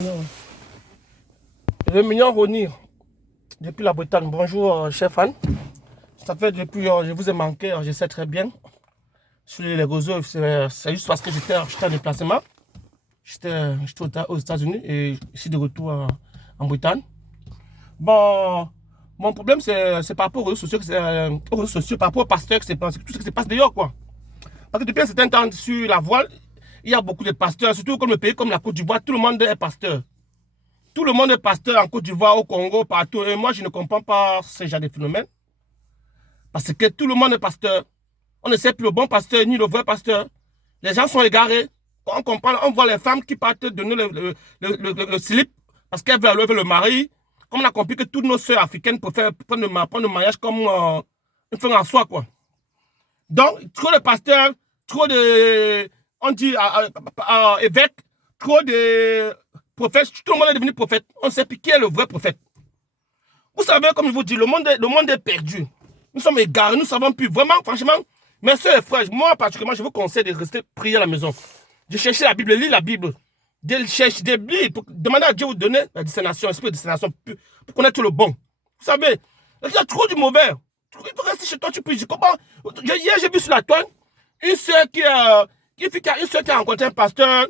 Le mignon Ronir, depuis la Bretagne. Bonjour, chef Anne. Ça fait depuis, je vous ai manqué, je sais très bien. Sur les réseaux, c'est juste parce que j'étais en déplacement. J'étais aux États-Unis et ici de retour en Bretagne. Bon, mon problème, c'est par rapport aux réseaux sociaux, par rapport aux pasteurs, c'est tout ce qui se passe dehors, quoi. Parce que depuis un certain temps, sur la voile, il y a beaucoup de pasteurs, surtout comme le pays comme la Côte d'Ivoire, tout le monde est pasteur. Tout le monde est pasteur en Côte d'Ivoire, au Congo, partout. Et moi, je ne comprends pas ce genre de phénomène. Parce que tout le monde est pasteur. On ne sait plus le bon pasteur ni le vrai pasteur. Les gens sont égarés. Quand on comprend, on voit les femmes qui partent donner le slip parce qu'elles veulent lever le mari. Comme on a compris que toutes nos sœurs africaines peuvent prendre le mariage comme une fin en soi, quoi. Donc, trop de pasteurs, trop de, on dit, évêques, trop de prophètes. Tout le monde est devenu prophète. On ne sait plus qui est le vrai prophète. Vous savez, comme je vous dis, le monde est perdu. Nous sommes égarés, nous ne savons plus. Vraiment, franchement, mes soeurs et frères, moi particulièrement, je vous conseille de rester prier à la maison. De chercher la Bible, lire la Bible. De chercher des Bibles, pour demander à Dieu de vous donner la discernation, l'esprit de discernation, pour connaître le bon. Vous savez, il y a trop du mauvais. Tu restes chez toi, tu pries. Hier, j'ai vu sur la toile une soeur qui a rencontré un pasteur.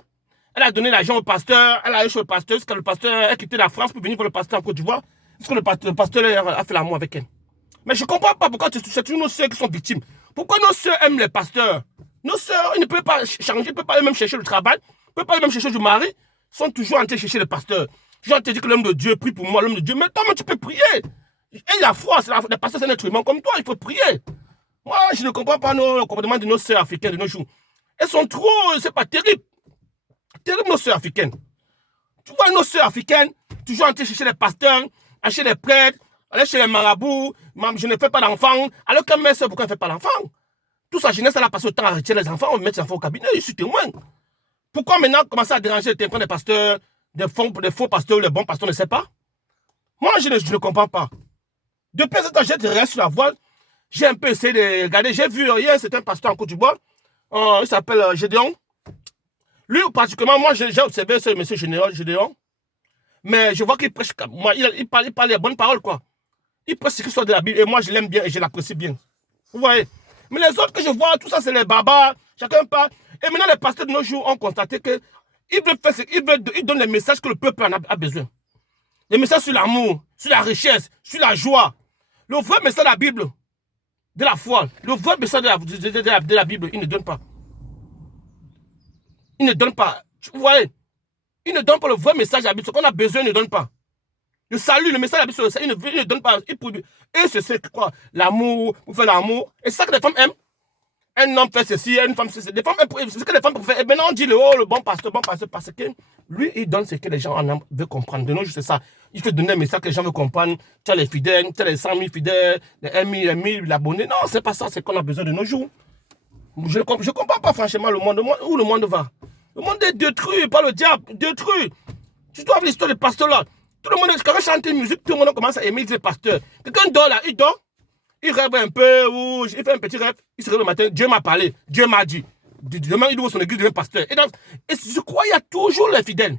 Elle a donné l'argent au pasteur, elle a eu chez le pasteur, jusqu'à le pasteur a quitté la France pour venir voir le pasteur en Côte d'Ivoire. Jusqu'à le pasteur a fait l'amour avec elle. Mais je ne comprends pas pourquoi c'est toujours nos soeurs qui sont victimes. Pourquoi nos soeurs aiment les pasteurs? Nos soeurs, ils ne peuvent pas changer, ils ne peuvent pas même chercher le travail, ils ne peuvent pas même chercher du mari, ils sont toujours en train de chercher le pasteur. Je te dis que l'homme de Dieu prie pour moi, l'homme de Dieu. Mais toi, tu peux prier. Et la foi, le pasteur, c'est un être humain comme toi, il faut prier. Moi, je ne comprends pas le comportement de nos soeurs africaines de nos jours. Elles sont trop, c'est pas terrible. Terrible, nos soeurs africaines. Tu vois, nos soeurs africaines, toujours en train de chercher les pasteurs, acheter les prêtres, aller chez les marabouts, je ne fais pas d'enfants. Alors que mes soeurs, pourquoi elle ne fait pas d'enfants? Toute sa jeunesse, elle a passé autant à retirer les enfants, on met les enfants au cabinet, je suis témoin. Pourquoi maintenant commencer à déranger le téléphone des pasteurs, des faux pasteurs ou les bons pasteurs, on ne sait pas? Moi, je ne comprends pas. Depuis ce temps, j'ai resté sur la voile, j'ai un peu essayé de regarder. J'ai vu hier, c'est un pasteur en Côte d'Ivoire, il s'appelle Gédéon. Lui, particulièrement, moi, j'ai observé ce monsieur Gédéon, mais je vois qu'il prêche, moi, il parle les bonnes paroles, quoi. Il prêche ce qui sort de la Bible, et moi, je l'aime bien et je l'apprécie bien. Vous voyez? Mais les autres que je vois, tout ça, c'est les barbares, chacun parle. Et maintenant, les pasteurs de nos jours ont constaté qu'ils donnent les messages que le peuple en a besoin. Les messages sur l'amour, sur la richesse, sur la joie. Le vrai message de la Bible, de la foi, le vrai message de la Bible, il ne donne pas. Il ne donne pas. Vous voyez? Il ne donne pas le vrai message de la Bible. Ce qu'on a besoin, il ne donne pas. Le salut, le message de la Bible sur le salut, il ne donne pas. Et c'est quoi? L'amour, vous faites l'amour. Et c'est ça que les femmes aiment. Un homme fait ceci, une femme fait ceci. C'est ce que les femmes préfèrent. Et maintenant, on dit le bon pasteur, parce que lui, il donne ce que les gens veulent comprendre. De nos jours, c'est ça. Il faut donner un message que les gens veulent comprendre. Tu as les fidèles, tu as les 100 000 fidèles, les 1 000, 1 000 abonnés. Non, c'est pas ça, c'est qu'on a besoin de nos jours. Je ne comprends pas franchement le monde. Où le monde va? Le monde est détruit par le diable, détruit. Tu dois voir l'histoire des pasteurs là. Tout le monde, quand on chante une musique, tout le monde commence à aimer les pasteurs. Quelqu'un dort là, il dort. Il rêve un peu, ou il fait un petit rêve. Il se réveille le matin, Dieu m'a parlé, Dieu m'a dit. Demain, il ouvre son église, il devient pasteur. Et je crois qu'il y a toujours les fidèles.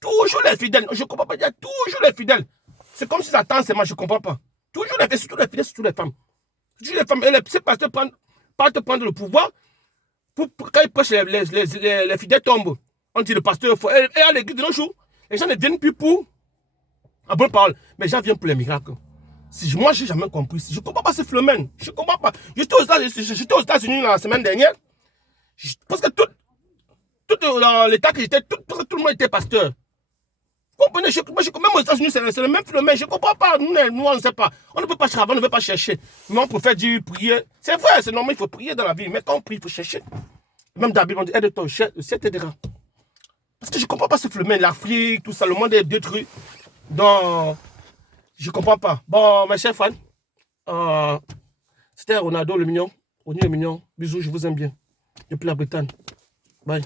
Toujours les fidèles. Je ne comprends pas, il y a toujours les fidèles. C'est comme si ça tend, c'est moi, je ne comprends pas. Toujours les fidèles, surtout les fidèles, surtout les femmes. Toujours les femmes. Et ces pasteurs partent prendre le pouvoir. Quand ils prêchent, les fidèles tombent. On dit le pasteur est faux. Et à l'église de nos jours, les gens ne viennent plus pour la bonne parole. Mais les gens viennent pour les miracles. Moi, je n'ai jamais compris. Je ne comprends pas ce phénomène. Je ne comprends pas. J'étais aux États-Unis la semaine dernière. Parce que tout l'état que j'étais, parce que tout le monde était pasteur. Vous comprenez? Même aux États-Unis, c'est le même phénomène. Je ne comprends pas. Nous, on ne sait pas. On ne peut pas travailler, on ne peut pas chercher. Mais on préfère dire prier. C'est vrai, c'est normal, il faut prier dans la vie. Mais quand on prie, il faut chercher. Même dans la Bible, on dit aide-toi, le ciel t'aidera. Parce que je ne comprends pas ce phénomène. L'Afrique, tout ça, le monde est détruit. Donc, je ne comprends pas. Bon, mes chers fans, c'était Ronaldo le mignon. Ronnie le mignon. Bisous, je vous aime bien. Depuis la Bretagne. Bye.